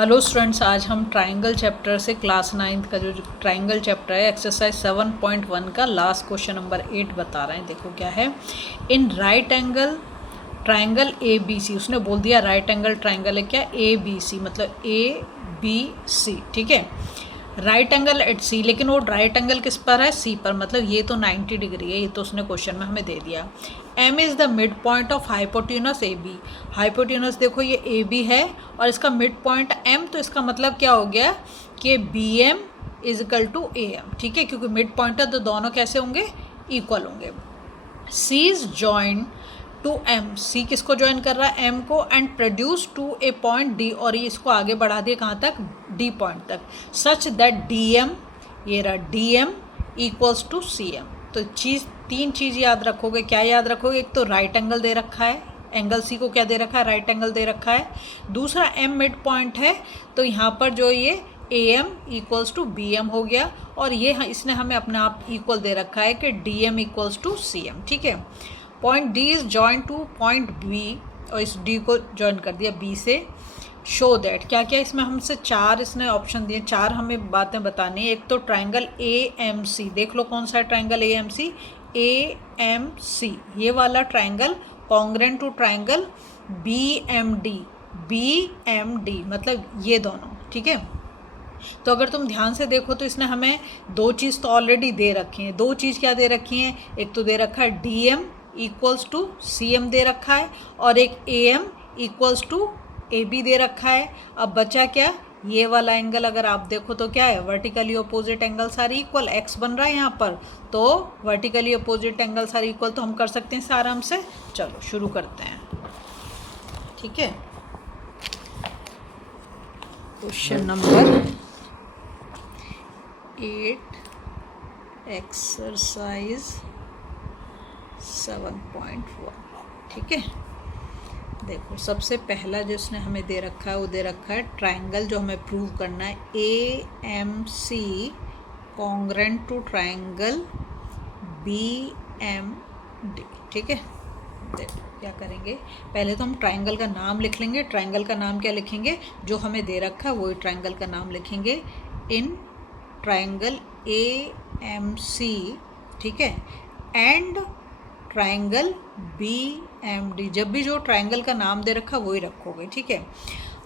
Hello students, आज हम triangle chapter से क्लास 9th का जो ट्राइंगल चैप्टर है एक्सरसाइज 7.1 का लास्ट क्वेश्चन नंबर 8 बता रहे हैं। देखो क्या है। In right angle triangle A B C, उसने बोल दिया राइट एंगल ट्राइंगल है क्या, ए बी सी, मतलब ए बी सी, ठीक है। राइट एंगल एट सी, लेकिन वो राइट एंगल किस पर है, सी पर, मतलब ये तो 90 डिग्री है, ये तो उसने क्वेश्चन में हमें दे दिया। M is the mid point of hypotenuse A B. Hypotenuse देखो ये ए बी है और इसका मिड पॉइंट एम, तो इसका मतलब क्या हो गया कि B M is equal to A M, ठीक है, क्योंकि मिड पॉइंट है तो दोनों कैसे होंगे, इक्वल होंगे। C is join to M, C किसको ज्वाइन कर रहा है, एम को, and produce to a point D, और ये इसको आगे बढ़ा दिए कहाँ तक, डी पॉइंट तक, सच दैट डी एम, ये रहा D M equals to C M. तो तीन चीज़ याद रखोगे। क्या याद रखोगे, एक तो राइट एंगल दे रखा है, एंगल सी को क्या दे रखा है, राइट एंगल दे रखा है। दूसरा एम मिड पॉइंट है, तो यहाँ पर जो ये A M equals to B M हो गया, और ये इसने हमें अपने आप इक्वल दे रखा है कि D M equals to C M, ठीक है। Point D is join to point B, और इस डी को जॉइन कर दिया बी से। शो दैट, क्या क्या इसमें हमसे चार इसने ऑप्शन दिए, चार हमें बातें बतानी है। एक तो ट्राइंगल ए एम सी, देख लो कौन सा है ट्राइंगल ए एम सी, ये वाला triangle congruent to triangle B M D, मतलब ये दोनों, ठीक है। तो अगर तुम ध्यान से देखो तो इसने हमें दो चीज़ तो ऑलरेडी दे रखी हैं। दो चीज़ क्या दे रखी हैं, एक तो दे रखा है D M equals to C M दे रखा है, और एक A M equals to A B दे रखा है। अब बचा क्या, ये वाला एंगल अगर आप देखो तो क्या है, vertically opposite angles are equal, X बन रहा है यहाँ पर, तो vertically opposite angles are equal, तो हम कर सकते हैं आराम से। चलो शुरू करते हैं, ठीक है। क्वेश्चन नंबर 8 एक्सरसाइज 7.1, ठीक है। देखो सबसे पहला जो इसने हमें दे रखा है वो दे रखा है ट्राइंगल, जो हमें प्रूव करना है A M C congruent to triangle B M D, ठीक है। देखो क्या करेंगे, पहले तो हम ट्राइंगल का नाम लिख लेंगे। ट्राइंगल का नाम क्या लिखेंगे, जो हमें दे रखा है वही ट्राइंगल का नाम लिखेंगे। In triangle A M C, ठीक है, and triangle B M D, जब भी जो ट्राइंगल का नाम दे रखा वही रखोगे, ठीक है।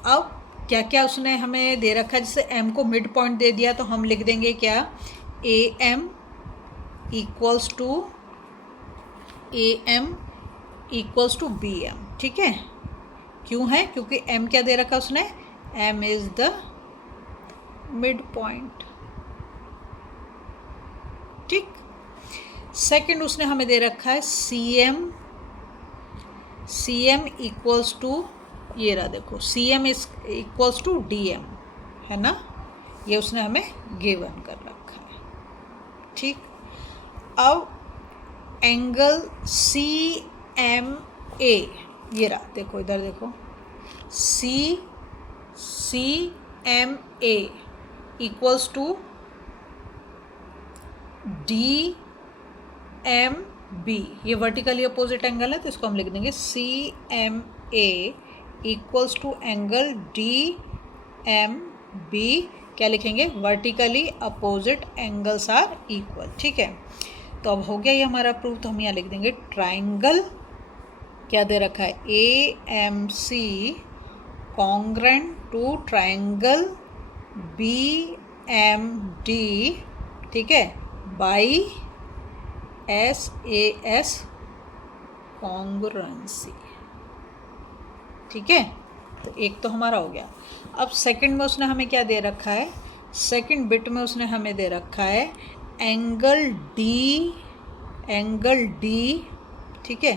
अब क्या क्या उसने हमें दे रखा है, जैसे एम को मिड पॉइंट दे दिया तो हम लिख देंगे क्या, A M equals to B M, ठीक है। क्यों है, क्योंकि एम क्या दे रखा उसने, M is the mid point, ठीक। सेकंड उसने हमें दे रखा है सी एम इक्वल्स टू, ये रहा देखो, C M is equals to D M, है ना, ये उसने हमें गिवन कर रखा है, ठीक। अब एंगल सी एम ए, ये रहा देखो, इधर देखो, C M A equals to D M B, ये वर्टिकली अपोजिट एंगल है तो इसको हम लिख देंगे C M A equals to angle D M B, क्या लिखेंगे, vertically opposite angles are equal, ठीक है। तो अब हो गया ये हमारा प्रूफ, तो हम यहाँ लिख देंगे ट्राइंगल, क्या दे रखा है, A M C congruent to triangle B M D, ठीक है, by S A S congruency, ठीक है। तो एक तो हमारा हो गया। अब सेकंड में उसने हमें क्या दे रखा है, सेकंड बिट में उसने हमें दे रखा है एंगल डी, ठीक है,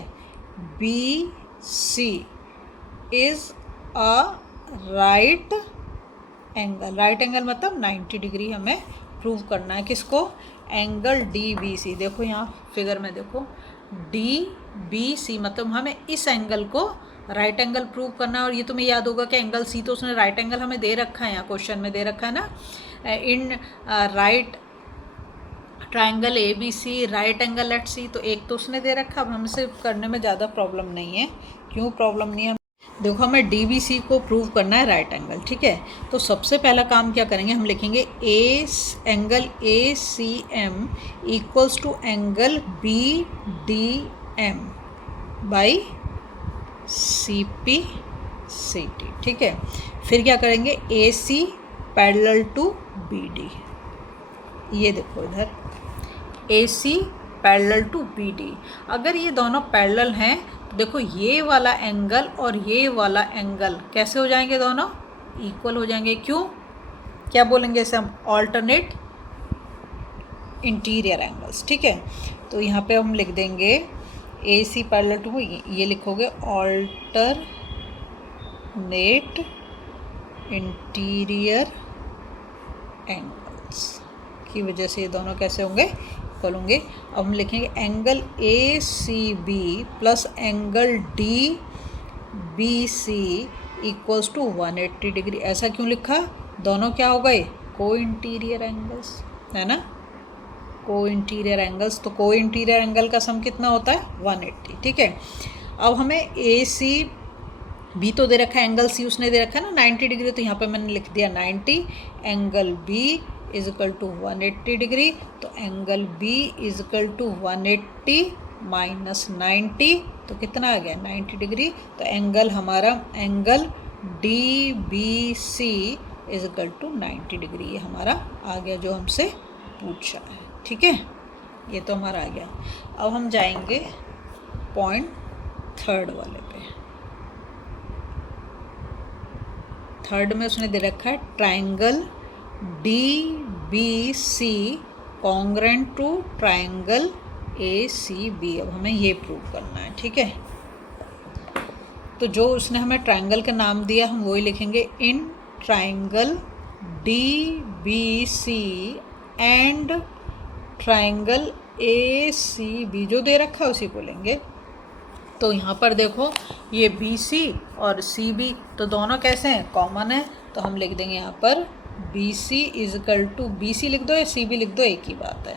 B C is a right angle मतलब 90 डिग्री हमें प्रूव करना है, किसको, एंगल डी बी सी। देखो यहाँ फिगर में देखो, डी बी सी, मतलब हमें इस एंगल को राइट एंगल प्रूव करना है। और ये तुम्हें याद होगा कि एंगल सी तो उसने राइट एंगल हमें दे रखा है, यहाँ क्वेश्चन में दे रखा है ना, in right triangle A B C right angle at C, तो एक तो उसने दे रखा। अब हमसे करने में ज़्यादा प्रॉब्लम नहीं है, क्यों प्रॉब्लम नहीं है, देखो हमें डी बी सी को प्रूव करना है राइट एंगल, ठीक है। तो सबसे पहला काम क्या करेंगे, हम लिखेंगे angle A C M equals to angle B D M by C P C T, ठीक है। फिर क्या करेंगे, A C parallel to B D, ये देखो इधर A C parallel to B D. अगर ये दोनों पैरेलल हैं तो देखो ये वाला एंगल और ये वाला एंगल कैसे हो जाएंगे, दोनों इक्वल हो जाएंगे। क्यों, क्या बोलेंगे इसे हम, ऑल्टरनेट इंटीरियर एंगल्स, ठीक है। तो यहाँ पे हम लिख देंगे ए सी पैरेलल टू, ये लिखोगे ऑल्टरनेट इंटीरियर एंगल्स की वजह से ये दोनों कैसे होंगे, इक्वल होंगे। अब हम लिखेंगे angle A C B plus angle D B C equals to 180 degree. ऐसा क्यों लिखा, दोनों क्या हो गए, को इंटीरियर एंगल्स, है ना, को इंटीरियर एंगल्स। तो को इंटीरियर एंगल का सम कितना होता है, 180, ठीक है। अब हमें ए सी बी तो दे रखा है, एंगल सी उसने दे रखा है ना 90 डिग्री, तो यहाँ पे मैंने लिख दिया 90, angle B is equal to 180 degree. तो angle B is equal to 180 minus 90, तो कितना आ गया, 90 डिग्री। तो एंगल हमारा, angle D B C is equal to 90 degree, ये हमारा आ गया जो हमसे पूछा है, ठीक है। ये तो हमारा आ गया। अब हम जाएंगे पॉइंट थर्ड वाले पे। थर्ड में उसने दे रखा है triangle D B C congruent to triangle A C B. अब हमें ये प्रूव करना है, ठीक है। तो जो उसने हमें ट्राइंगल का नाम दिया हम वही लिखेंगे, in triangle D B C and triangle A C B, जो दे रखा है उसी को लेंगे। तो यहाँ पर देखो ये बी सी और सी बी तो दोनों कैसे हैं, कॉमन है। तो हम लिख देंगे यहाँ पर B C is equal to, B C लिख दो या सी बी लिख दो, एक ही बात है,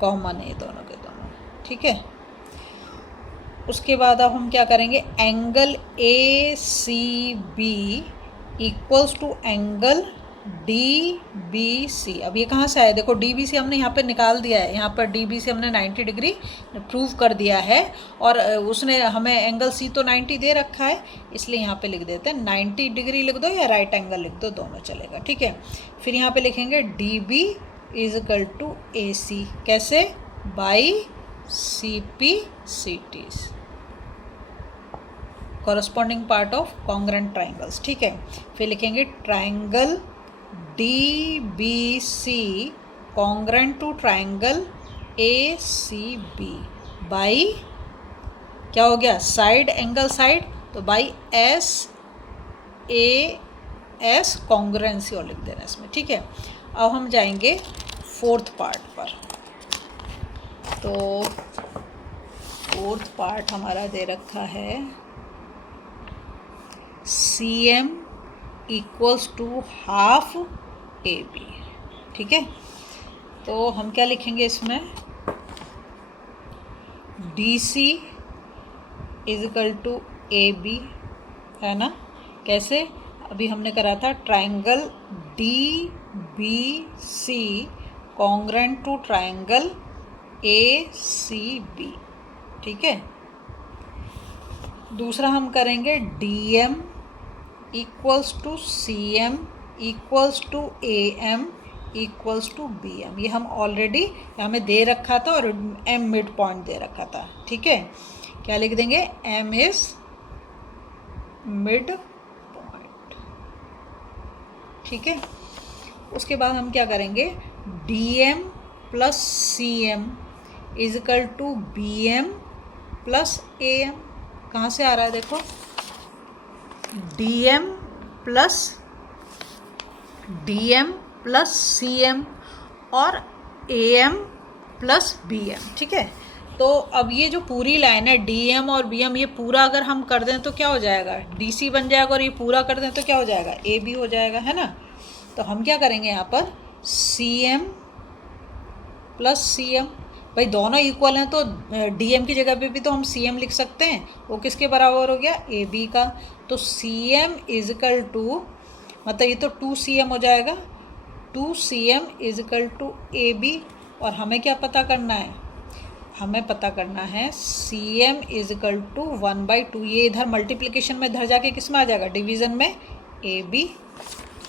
कॉमन है ये दोनों के दोनों, ठीक है। उसके बाद अब हम क्या करेंगे, angle A C B equals to angle D B C. अब ये कहाँ से आया, देखो डी बी सी हमने यहाँ पे निकाल दिया है, यहाँ पर डी बी सी हमने 90 डिग्री प्रूव कर दिया है, और उसने हमें एंगल सी तो 90 दे रखा है, इसलिए यहाँ पे लिख देते हैं 90 डिग्री लिख दो या राइट एंगल लिख दो, दोनों चलेगा, ठीक है। फिर यहाँ पे लिखेंगे D B is equal to A C, कैसे, by C P C T, corresponding part of congruent triangles, ठीक है। फिर लिखेंगे triangle D B C congruent to triangle A C B by, क्या हो गया, साइड एंगल साइड, तो by S A S congruency और लिख देना इसमें, ठीक है। अब हम जाएंगे फोर्थ पार्ट पर। तो फोर्थ पार्ट हमारा दे रखा है C M equals to half A B, ठीक है। तो हम क्या लिखेंगे इसमें, D C is equal to A B, है ना, कैसे, अभी हमने करा था triangle D B C congruent to triangle A C B, ठीक है। दूसरा हम करेंगे D M equals to C M equals to A M equals to B M. ये हम ऑलरेडी हमें दे रखा था और एम मिड पॉइंट दे रखा था, ठीक है। क्या लिख देंगे, एम इज मिड पॉइंट, ठीक है। उसके बाद हम क्या करेंगे, D M plus C M is equal to B M plus A M. कहाँ से आ रहा है, देखो D M plus C M और A M plus B M, ठीक है। तो अब ये जो पूरी लाइन है डी एम और बी एम, ये पूरा अगर हम कर दें तो क्या हो जाएगा, डी सी बन जाएगा, और ये पूरा कर दें तो क्या हो जाएगा, ए बी हो जाएगा, है ना। तो हम क्या करेंगे यहाँ पर, C M plus C M, भाई दोनों इक्वल हैं तो डी एम की जगह पे भी तो हम सी एम लिख सकते हैं, वो किसके बराबर हो गया, ए बी का। तो CM इजिकल टू, मतलब ये तो 2CM हो जाएगा, 2CM इजिकल टू AB। और हमें क्या पता करना है, हमें पता करना है CM इजिकल टू 1/2। ये इधर मल्टीप्लिकेशन में इधर जाके किस में आ जाएगा, डिवीज़न में AB।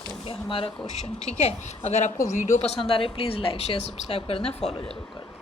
हो गया हमारा क्वेश्चन। ठीक है, अगर आपको वीडियो पसंद आ रही है प्लीज़ लाइक शेयर सब्सक्राइब कर देना, फॉलो जरूर कर देना।